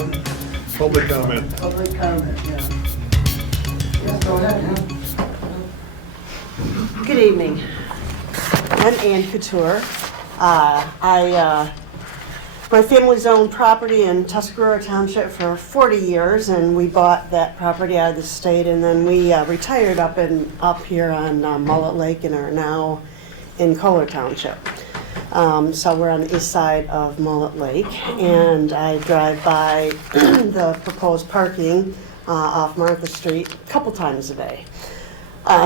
Public comment. Public comment, yeah. Yes, go ahead, Good evening. I'm Ann Couture. My family's owned property in Tuscarora Township for 40 years, and we bought that property out of the state, and then we retired up here on Mullet Lake and are now in Cheboygan Township. So we're on the east side of Mullet Lake, and I drive by the proposed parking off Martha Street a couple times a day.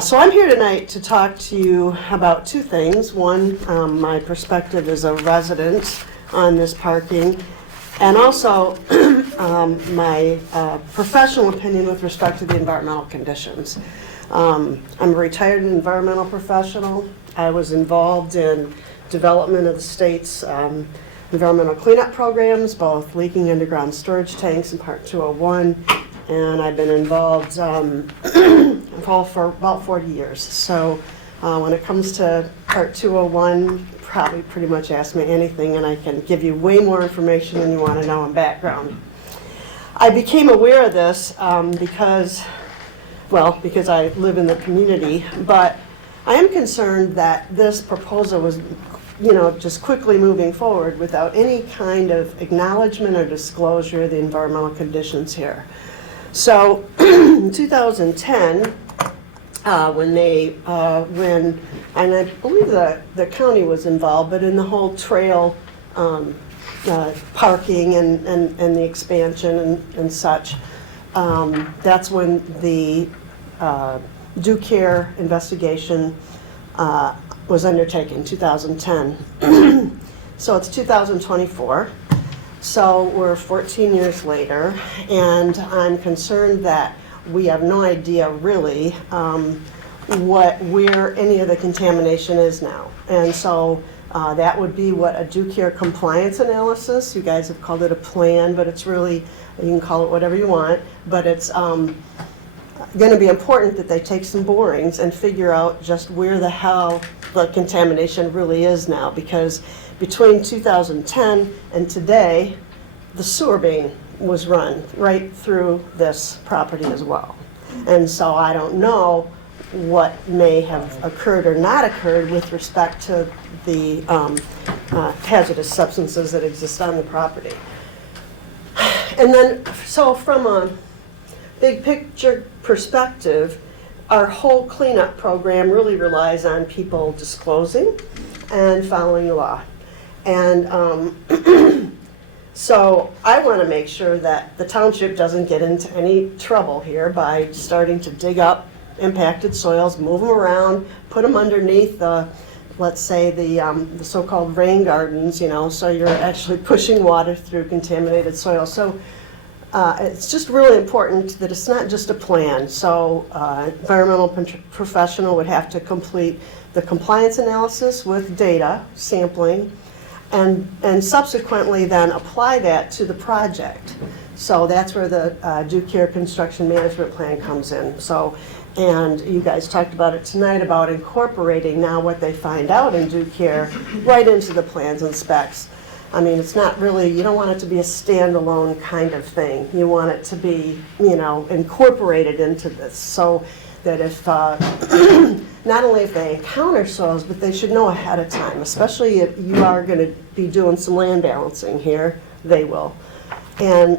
So I'm here tonight to talk to you about two things. One, my perspective as a resident on this parking, and also my professional opinion with respect to the environmental conditions. I'm a retired environmental professional. I was involved in development of the state's environmental cleanup programs, both leaking underground storage tanks and Part 201, and I've been involved for about 40 years. So when it comes to Part 201, probably pretty much ask me anything and I can give you way more information than you want to know in background. I became aware of this because I live in the community, but I am concerned that this proposal was, just quickly moving forward without any kind of acknowledgement or disclosure of the environmental conditions here. So in 2010, and I believe the county was involved, but in the whole trail parking and the expansion and such, that's when the due care investigation was undertaken, 2010. So it's 2024. So we're 14 years later, and I'm concerned that we have no idea really where any of the contamination is now. And so that would be what a due care compliance analysis, you guys have called it a plan, but it's really, you can call it whatever you want, but it's going to be important that they take some borings and figure out just where the hell the contamination really is now, because between 2010 and today, the sewer main was run right through this property as well. And so I don't know what may have occurred or not occurred with respect to the hazardous substances that exist on the property. And then, so from a big picture perspective, our whole cleanup program really relies on people disclosing and following the law. And so I want to make sure that the township doesn't get into any trouble here by starting to dig up impacted soils, move them around, put them underneath the, let's say, the so-called rain gardens, so you're actually pushing water through contaminated soil. So it's just really important that it's not just a plan. So environmental professional would have to complete the compliance analysis with data, sampling, and subsequently then apply that to the project. So that's where the due care construction management plan comes in. So, and you guys talked about it tonight about incorporating now what they find out in due care right into the plans and specs. I mean, it's not really, you don't want it to be a standalone kind of thing. You want it to be, incorporated into this, so that if, not only if they encounter soils, but they should know ahead of time, especially if you are going to be doing some land balancing here, they will. And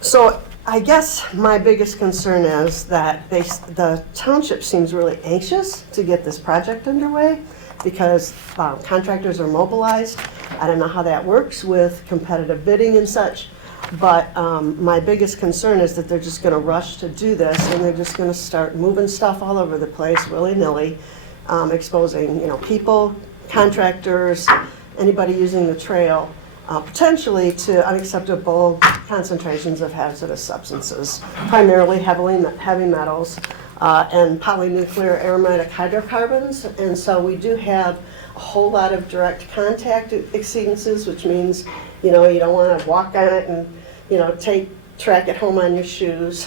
so I guess my biggest concern is that the township seems really anxious to get this project underway because contractors are mobilized. I don't know how that works with competitive bidding and such, but my biggest concern is that they're just going to rush to do this, and they're just going to start moving stuff all over the place willy-nilly, exposing people, contractors, anybody using the trail, potentially to unacceptable concentrations of hazardous substances, primarily heavy metals and polynuclear aromatic hydrocarbons. And so we do have a whole lot of direct contact exceedances, which means you don't want to walk on it and track it home on your shoes,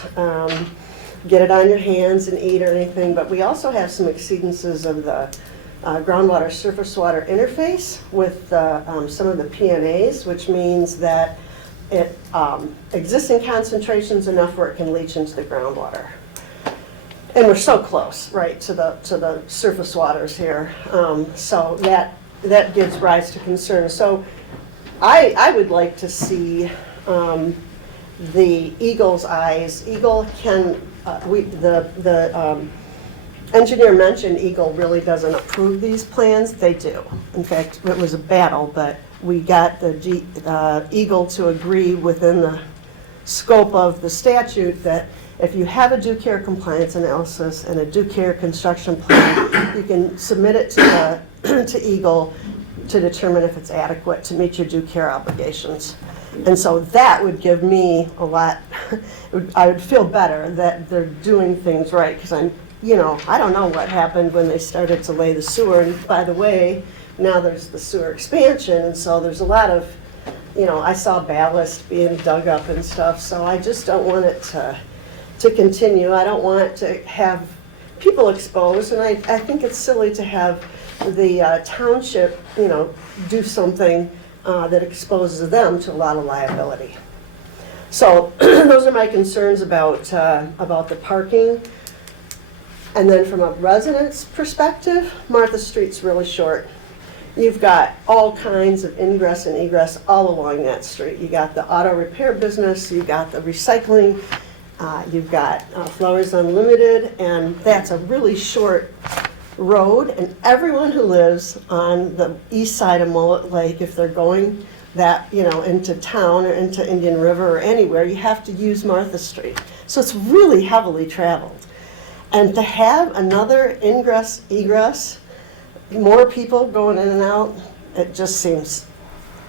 get it on your hands and eat or anything. But we also have some exceedances of the groundwater surface water interface with some of the PNAs, which means that existing concentrations enough where it can leach into the groundwater. And we're so close, right, to the surface waters here. So that gives rise to concern. So I would like to see the eagle's eyes. Eagle can, the engineer mentioned Eagle really doesn't approve these plans. They do. In fact, it was a battle, but we got the Eagle to agree within the scope of the statute that if you have a due care compliance analysis and a due care construction plan, you can submit it to Eagle to determine if it's adequate to meet your due care obligations. And so that would give me a lot, I would feel better that they're doing things right, because I don't know what happened when they started to lay the sewer. And by the way, now there's the sewer expansion, and so there's a lot of, I saw ballast being dug up and stuff, so I just don't want it to continue. I don't want to have people exposed, and I think it's silly to have the township, do something that exposes them to a lot of liability. So those are my concerns about the parking. And then from a resident's perspective, Martha Street's really short. You've got all kinds of ingress and egress all along that street. You got the auto repair business, you got the recycling, you've got Flowers Unlimited, and that's a really short road. And everyone who lives on the east side of Mullet Lake, if they're going that, into town or into Indian River or anywhere, you have to use Martha Street. So it's really heavily traveled. And to have another ingress, egress, more people going in and out, it just seems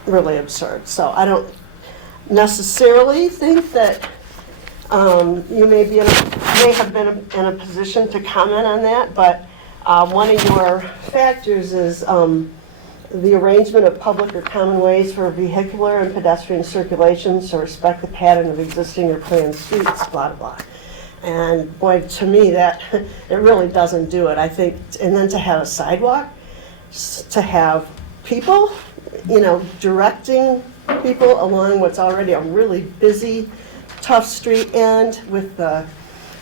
really absurd. So I don't necessarily think that you may have been in a position to comment on that, but one of your factors is the arrangement of public or common ways for vehicular and pedestrian circulation to respect the pattern of existing or planned streets, blah, blah, blah. And boy, to me, that it really doesn't do it. I think, and then to have a sidewalk, to have people, directing people along what's already a really busy, tough street end with the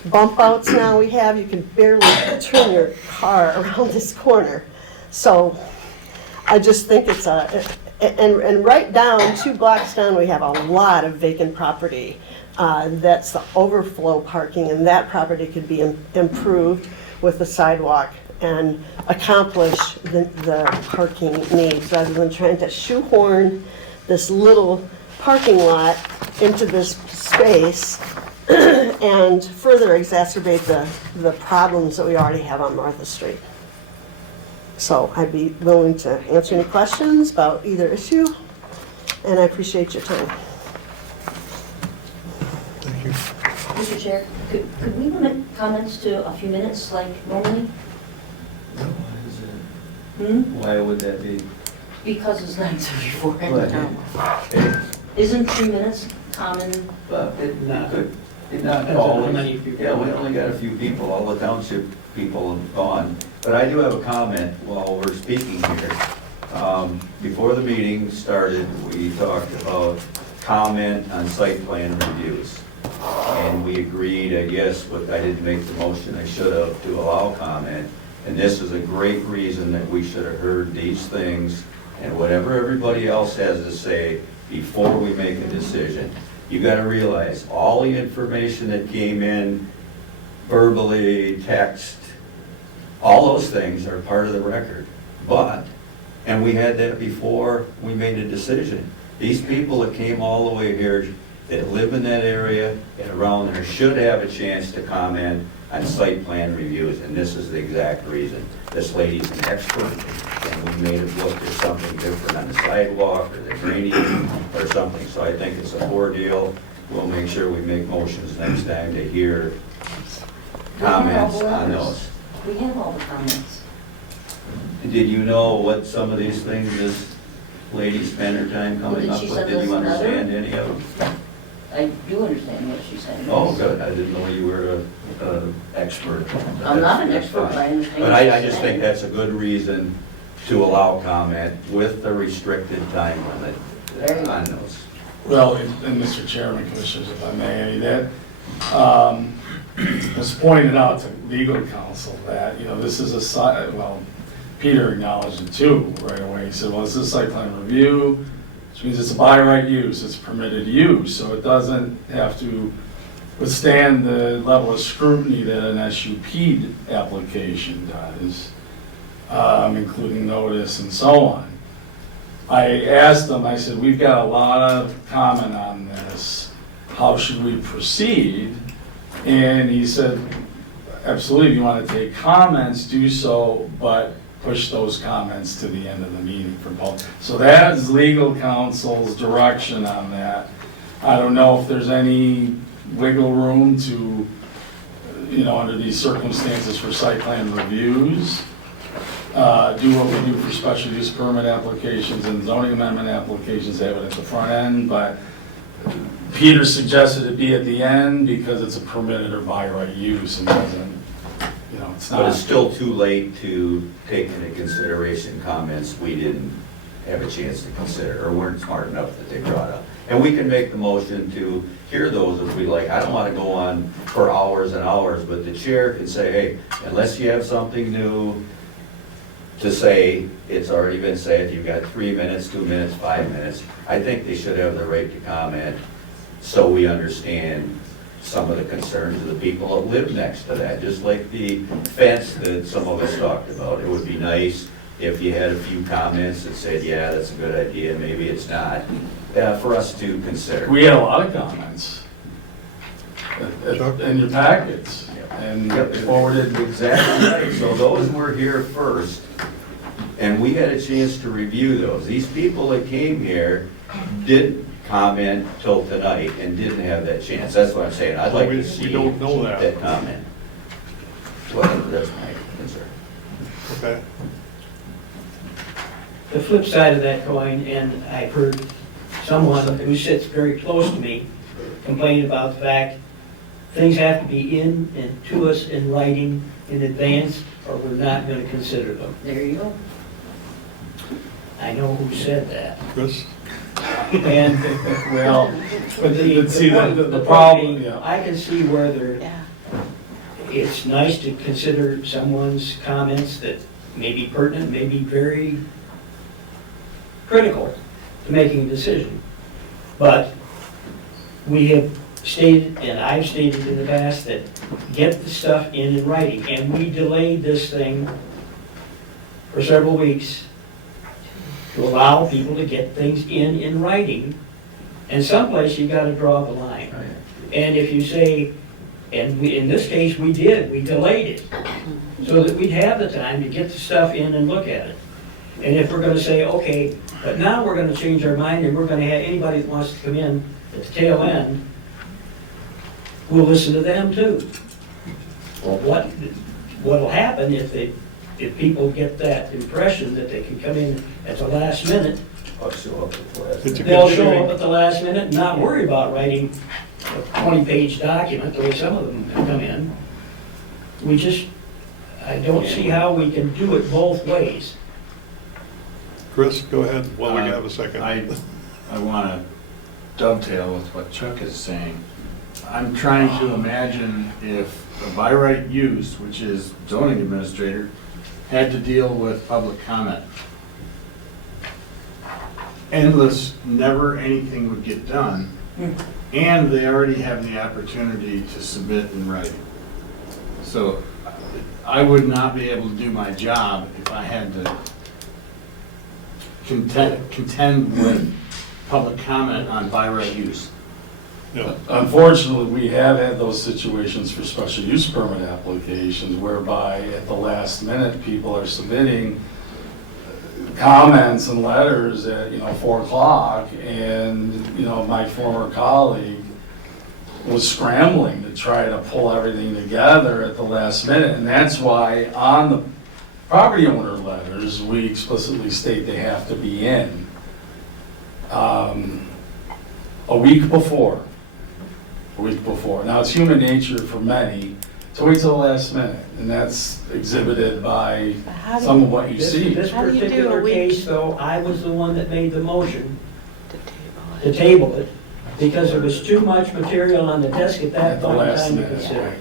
bump outs now we have, you can barely turn your car around this corner. So I just think it's and right down, 2 blocks down, we have a lot of vacant property. That's the overflow parking, and that property could be improved with the sidewalk and accomplish the parking needs rather than trying to shoehorn this little parking lot into this space and further exacerbate the problems that we already have on Martha Street. So I'd be willing to answer any questions about either issue, and I appreciate your time. Thank you. Mr. Chair, could we limit comments to a few minutes like normally? Why is it? Hmm? Why would that be? Because it's 9:34 But, at the time. hey, Isn't 3 minutes common? but not all, yeah, we only got a few people, all the township people have gone. But I do have a comment while we're speaking here. Before the meeting started, we talked about comment on site plan reviews. And we agreed, I guess, but I didn't make the motion, I should have, to allow comment. And this is a great reason that we should have heard these things and whatever everybody else has to say before we make a decision. You gotta realize, all the information that came in, verbally, text, all those things are part of the record. But, and we had that before we made a decision. These people that came all the way here, that live in that area and around there, should have a chance to comment on site plan reviews, and this is the exact reason. This lady's an expert, and we made it look there's something different on the sidewalk, or the drainage, or something. So I think it's a poor deal. We'll make sure we make motions next time to hear comments on those. We have all the comments. Did you know what some of these things this lady spent her time coming Well, up did she with? send Did us you a letter? understand any of them? I do understand what she's saying. Oh, good, I didn't know you were an expert. I'm not an That's expert, but I fine. understand. But what I she's just saying. think that's a good reason to allow comment with the restricted time limit Very on good. those. Well, and Mr. Chairman, Commissioners, if I may, that was pointed out to legal counsel that, this is well, Peter acknowledged it too right away. He said, well, it's a site plan review, which means it's a by right use, it's permitted use, so it doesn't have to withstand the level of scrutiny that an SUP application does, including notice and so on. I asked them, I said, we've got a lot of comment on this. How should we proceed? And he said, absolutely, if you want to take comments, do so, but push those comments to the end of the meeting for both. So that is legal counsel's direction on that. I don't know if there's any wiggle room to, under these circumstances for site plan reviews, do what we do for special use permit applications and zoning amendment applications, have it at the front end, but Peter suggested it be at the end because it's a permitted or by right use and doesn't, it's not. But it's still too late to take into consideration comments we didn't have a chance to consider or weren't smart enough that they brought up. And we can make the motion to hear those if we like. I don't want to go on for hours and hours, but the chair can say, hey, unless you have something new to say, it's already been said, you've got 3 minutes, 2 minutes, 5 minutes. I think they should have the right to comment so we understand some of the concerns of the people that live next to that, just like the fence that some of us talked about. It would be nice if you had a few comments that said, yeah, that's a good idea, maybe it's not, for us to consider. We had a lot of comments in your packets and forwarded. Exactly right. So those were here first, and we had a chance to review those. These people that came here didn't comment till tonight and didn't have that chance. That's what I'm saying. I'd like to see We don't know that. comment. Well, that's my concern. Okay. The flip side of that coin, and I've heard someone who sits very close to me complain about the fact things have to be in and to us in writing in advance, or we're not going to consider them. There you go. I know who said that. Chris? And, Well, but the see, point- the point problem, being, yeah. I can see where there, Yeah. it's nice to consider someone's comments that may be pertinent, may be very critical to making a decision. But we have stated, and I've stated in the past, that get the stuff in writing. And we delayed this thing for several weeks to allow people to get things in writing. And someplace you gotta draw the line. And if you say, and we, in this case, we delayed it, so that we'd have the time to get the stuff in and look at it. And if we're gonna say, okay, but now we're gonna change our mind and we're gonna have anybody that wants to come in at the tail end, we'll listen to them too. Well, what'll happen if people get that impression that they can come in at the last minute, I'll show up at the last. It's a they'll good show thing. up at the last minute and not worry about writing a 20-page document, the way some of them come in. I don't see how we can do it both ways. Chris, go ahead, while we have a second. I want to dovetail with what Chuck is saying. I'm trying to imagine if a by right use, which is zoning administrator, had to deal with public comment. Endless, never anything would get done, and they already have the opportunity to submit in writing. So I would not be able to do my job if I had to contend with public comment on by right use. Yeah. Unfortunately, we have had those situations for special use permit applications whereby at the last minute, people are submitting comments and letters at, 4 o'clock, and, my former colleague was scrambling to try to pull everything together at the last minute, and that's why on the property owner letters, we explicitly state they have to be in a week before. Now, it's human nature for many to wait till the last minute, and that's exhibited by some of what you see. This How do you do a particular week? case, though, I was the one that made the motion to table it because there was too much material on the desk at that At the point in last time to minute, consider. right.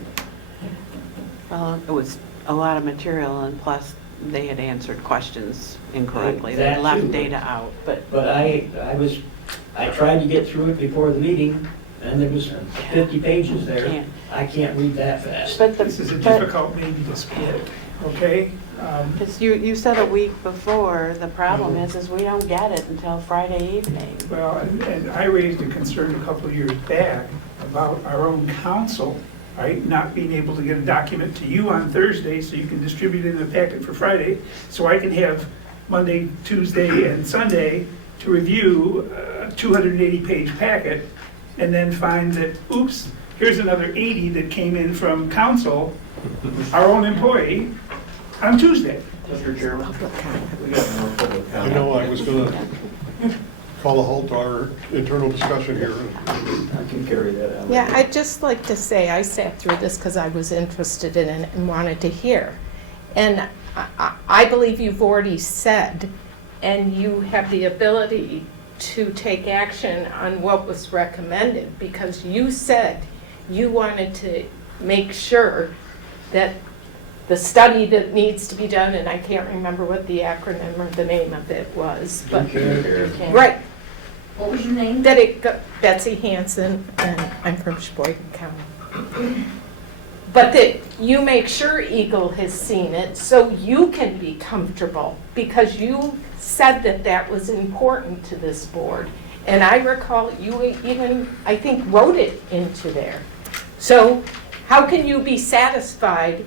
Well, it was a lot of material, and plus, they had answered questions incorrectly. They That left too. data out, but But I tried to get through it before the meeting, and there was 50 pages there. Can't. I can't read that fast. but This is a but difficult maybe to split, okay? because you said a week before, the problem is we don't get it until Friday evening. Well, and I raised a concern a couple of years back about our own council, right? Not being able to get a document to you on Thursday so you can distribute it in a packet for Friday. So I can have Monday, Tuesday, and Sunday to review a 280-page packet and then find that, oops, here's another 80 that came in from council, our own employee, on Tuesday. Mr. Chairman, we got more public You comment. know, I was gonna call a halt to our internal discussion here. I can carry that out. Yeah, I'd just like to say, I sat through this because I was interested in it and wanted to hear. And I believe you've already said, and you have the ability to take action on what was recommended, because you said you wanted to make sure that the study that needs to be done, and I can't remember what the acronym or the name of it was, but, right, What was your name? that it, Betsy Hanson, and I'm from Cheboygan County. But that you make sure Eagle has seen it so you can be comfortable, because you said that that was important to this board. And I recall you even, I think, wrote it into there. So how can you be satisfied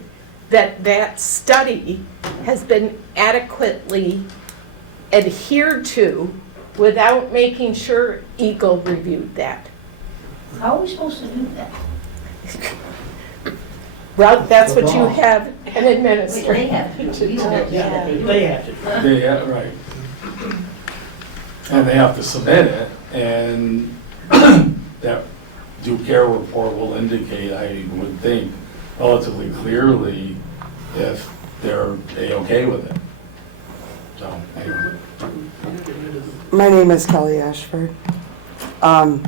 that that study has been adequately adhered to without making sure Eagle reviewed that? How are we supposed to do that? Well, that's what you law. have an Wait, they administrator have, we don't Yeah, that they do. they have to. Yeah, right. And they have to submit it, and that due care report will indicate, I would think, relatively clearly if they're A-okay with it. So, anyway. My name is Kelly Ashford. I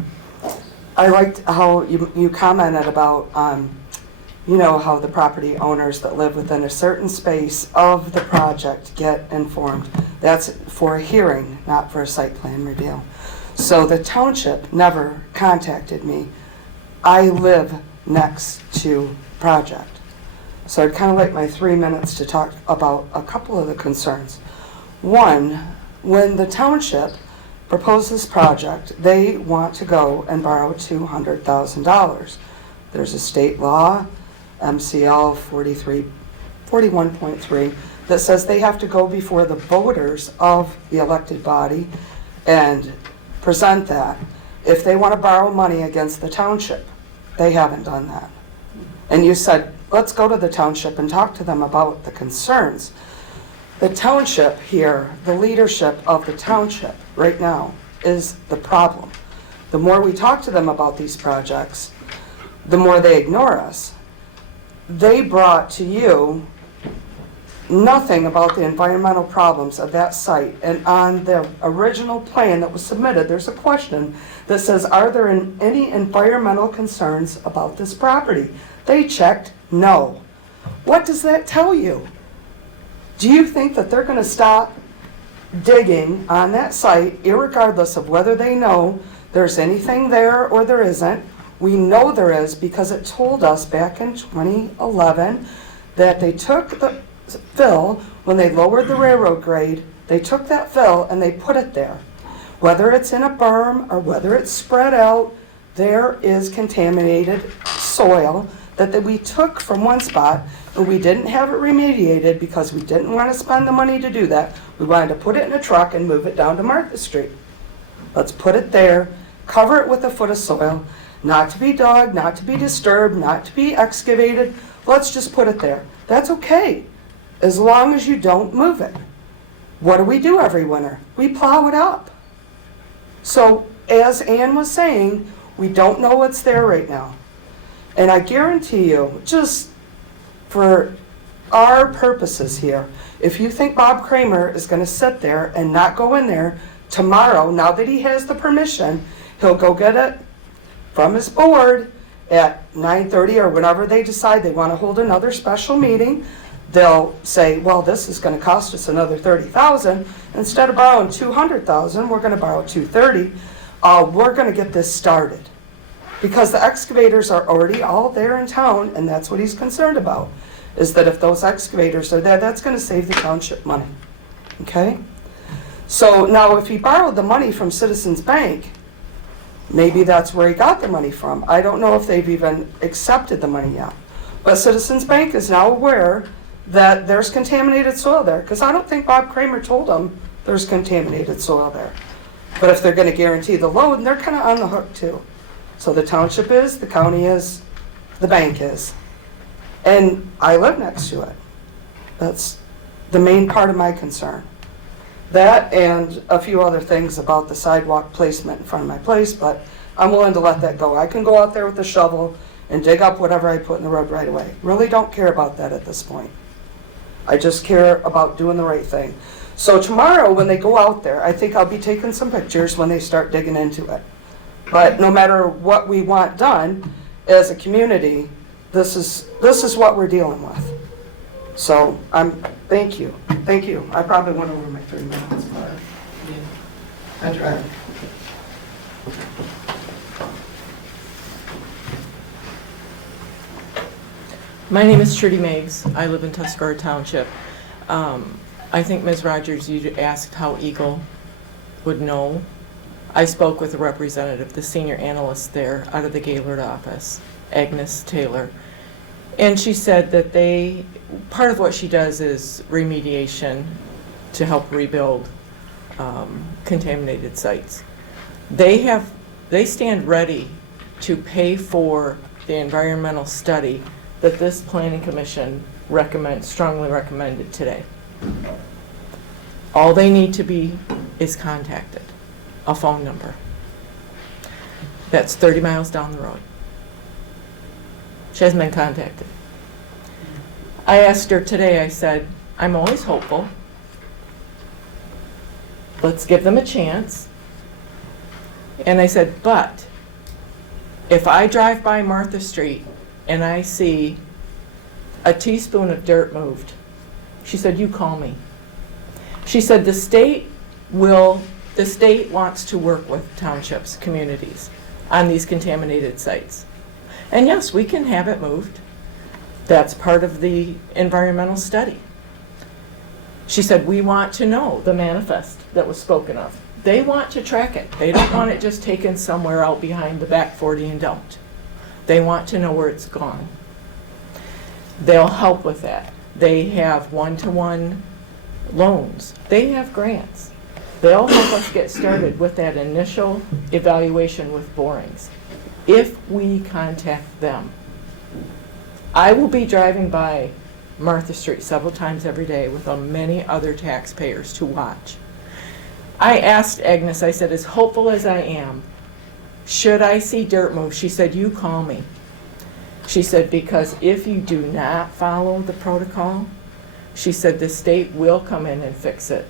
liked how you commented about, how the property owners that live within a certain space of the project get informed. That's for a hearing, not for a site plan review. So the township never contacted me. I live next to project. So I'd kind of like my 3 minutes to talk about a couple of the concerns. One, when the township proposed this project, they want to go and borrow $200,000. There's a state law, MCL 41.3, that says they have to go before the voters of the elected body and present that if they want to borrow money against the township. They haven't done that. And you said, let's go to the township and talk to them about the concerns. The township here, the leadership of the township right now is the problem. The more we talk to them about these projects, the more they ignore us. They brought to you nothing about the environmental problems of that site. And on the original plan that was submitted, there's a question that says, are there any environmental concerns about this property? They checked no. What does that tell you? Do you think that they're going to stop digging on that site, irregardless of whether they know there's anything there or there isn't? We know there is because it told us back in 2011 that they took the fill, when they lowered the railroad grade, they took that fill and they put it there. Whether it's in a berm or whether it's spread out, there is contaminated soil that we took from one spot, and we didn't have it remediated because we didn't want to spend the money to do that. We wanted to put it in a truck and move it down to Martha Street. Let's put it there, cover it with a foot of soil, not to be dug, not to be disturbed, not to be excavated. Let's just put it there. That's okay, as long as you don't move it. What do we do every winter? We plow it up. So, as Ann was saying, we don't know what's there right now. And I guarantee you, just for our purposes here, if you think Bob Kramer is going to sit there and not go in there tomorrow, now that he has the permission, he'll go get it from his board at 9:30 or whenever they decide they want to hold another special meeting. They'll say, well, this is going to cost us another $30,000. Instead of borrowing $200,000, we're going to borrow $230,000. We're going to get this started. Because the excavators are already all there in town, and that's what he's concerned about, is that if those excavators are there, that's going to save the township money. Okay? So now if he borrowed the money from Citizens Bank, maybe that's where he got the money from. I don't know if they've even accepted the money yet. But Citizens Bank is now aware that there's contaminated soil there, because I don't think Bob Kramer told them there's contaminated soil there. But if they're going to guarantee the load, they're kind of on the hook too. So the township is, the county is, the bank is. And I live next to it. That's the main part of my concern. That and a few other things about the sidewalk placement in front of my place, but I'm willing to let that go. I can go out there with a shovel and dig up whatever I put in the road right away. Really don't care about that at this point. I just care about doing the right thing. So tomorrow when they go out there, I think I'll be taking some pictures when they start digging into it. But no matter what we want done as a community, this is what we're dealing with. So thank you. Thank you. I probably went over my 3 minutes, but I tried. My name is Trudy Meigs. I live in Tuscarora Township. I think, Ms. Rogers, you asked how Eagle would know. I spoke with a representative, the senior analyst there out of the Gaylord office, Agnes Taylor, and she said that part of what she does is remediation to help rebuild contaminated sites. They stand ready to pay for the environmental study that this planning commission strongly recommended today. All they need to be is contacted, a phone number. That's 30 miles down the road. She hasn't been contacted. I asked her today, I said, I'm always hopeful. Let's give them a chance. And I said, but if I drive by Martha Street and I see a teaspoon of dirt moved, she said, you call me. She said, the state wants to work with townships, communities on these contaminated sites. And yes, we can have it moved. That's part of the environmental study. She said, we want to know the manifest that was spoken of. They want to track it. They don't want it just taken somewhere out behind the back 40 and don't. They want to know where it's gone. They'll help with that. They have one-to-one loans. They have grants. They'll help us get started with that initial evaluation with borings, if we contact them. I will be driving by Martha Street several times every day with many other taxpayers to watch. I asked Agnes, I said, as hopeful as I am, should I see dirt move? She said, you call me. She said, because if you do not follow the protocol, she said the state will come in and fix it,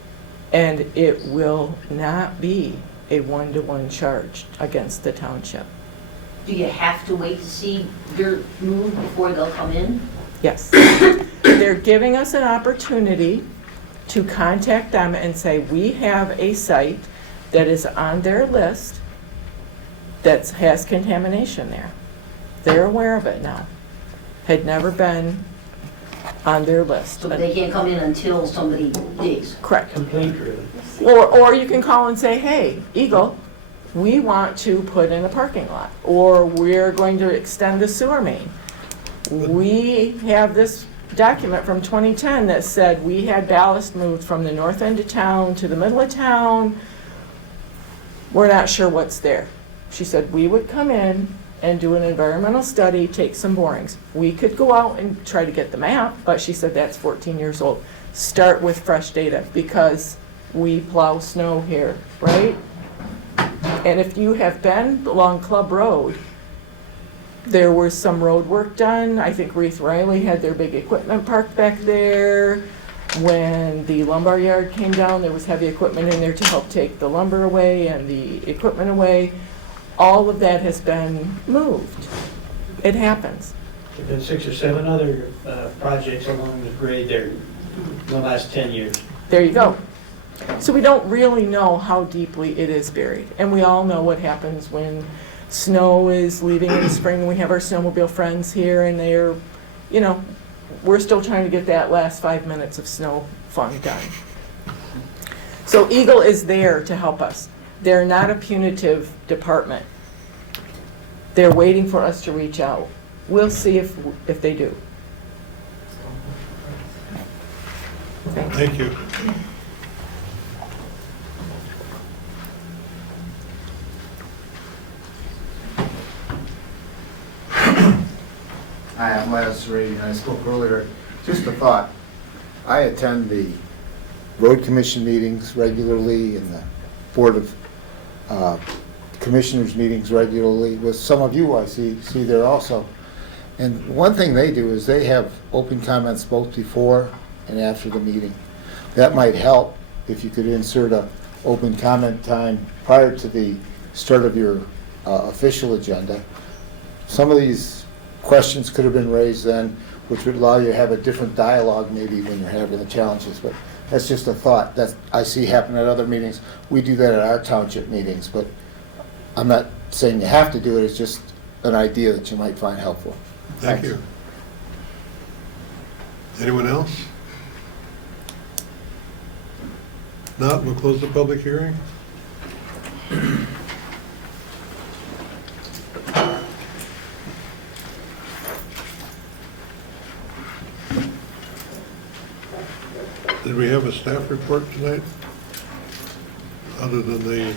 and it will not be a one-to-one charge against the township. Do you have to wait to see dirt move before they'll come in? Yes. They're giving us an opportunity to contact them and say, we have a site that is on their list that has contamination there. They're aware of it now. Had never been on their list. So they can't come in until somebody digs? Correct. Complaint driven. Or you can call and say, hey, Eagle, we want to put in a parking lot, or we're going to extend the sewer main. We have this document from 2010 that said we had ballast moved from the north end of town to the middle of town. We're not sure what's there. She said we would come in and do an environmental study, take some borings. We could go out and try to get the map, but she said that's 14 years old. Start with fresh data, because we plow snow here, right? And if you have been along Club Road, there was some road work done. I think Reith Riley had their big equipment parked back there. When the lumber yard came down, there was heavy equipment in there to help take the lumber away and the equipment away. All of that has been moved. It happens. There've been 6 or 7 other projects along the grade there in the last 10 years. There you go. So we don't really know how deeply it is buried. And we all know what happens when snow is leaving in the spring. We have our snowmobile friends here and they're, you know, we're still trying to get that last 5 minutes of snow fun done. So Eagle is there to help us. They're not a punitive department. They're waiting for us to reach out. We'll see if they do. Thank you. Hi, I'm Les Ray, and I spoke earlier. Just a thought. I attend the road commission meetings regularly and the board of commissioners meetings regularly. With some of you I see there also. And one thing they do is they have open comments both before and after the meeting. That might help if you could insert a open comment time prior to the start of your official agenda. Some of these questions could have been raised then, which would allow you to have a different dialogue maybe when you're having the challenges. But that's just a thought that I see happen at other meetings. We do that at our township meetings, but I'm not saying you have to do it. It's just an idea that you might find helpful. Thank you. Anyone else? Not, we'll close the public hearing. Did we have a staff report tonight? Other than the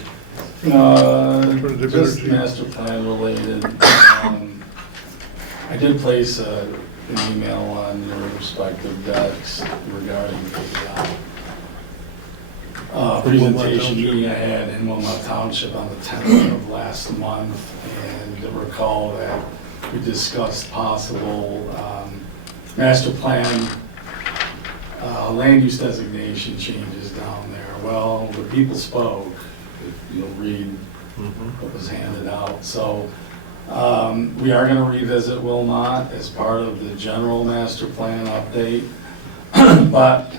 alternative Just energy? master plan related. I did place an email on your respective decks regarding the presentation meeting I had in Wilmot Township on the 10th of last month, and recall that we discussed possible master plan land use designation changes down there. Well, the people spoke, if you'll read what was handed out. So we are going to revisit Wilmot as part of the general master plan update. But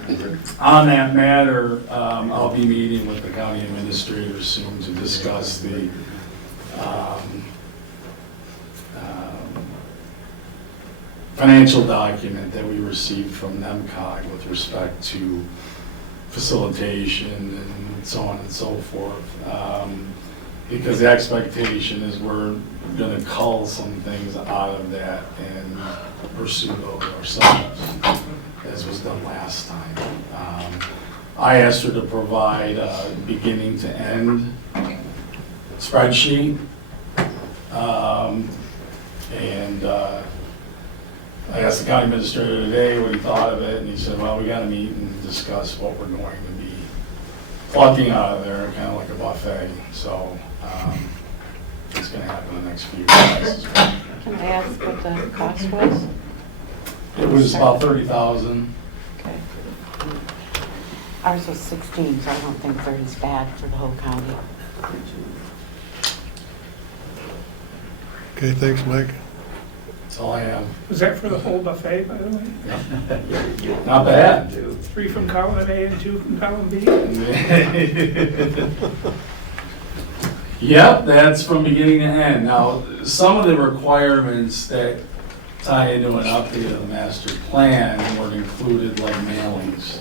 on that matter, I'll be meeting with the county administrator soon to discuss the financial document that we received from NEMCOG with respect to facilitation and so on and so forth. Because the expectation is we're going to cull some things out of that and pursue those ourselves, as was done last time. I asked her to provide a beginning to end spreadsheet. I asked the county administrator today what he thought of it, and he said, well, we got to meet and discuss what we're going to be plucking out of there, kind of like a buffet. So it's going to happen in the next few weeks. Can I ask what the cost was? It was about $30,000. Okay. Ours was 16, so I don't think 30 is bad for the whole county. Okay, thanks, Mike. That's all I have. Was that for the whole buffet, by the way? Not bad. 3 from column A and 2 from column B? Yep, that's from beginning to end. Now, some of the requirements that tie into an update of the master plan were included, like mailings.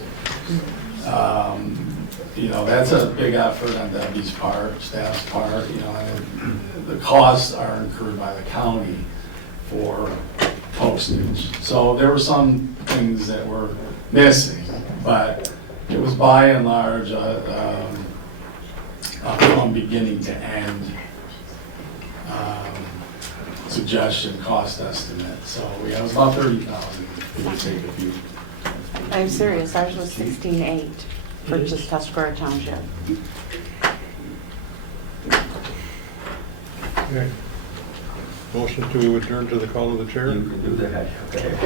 You know, that's a big effort on Debbie's part, staff's part, you know, and the costs are incurred by the county for postage. So there were some things that were missing, but it was by and large from beginning to end suggestion cost estimate. So yeah, it was about 30,000. It would take a few. I'm serious, ours was 16.8 for just Tuscarora Township. Okay. Motion to adjourn to the call of the chair? You can do that, okay.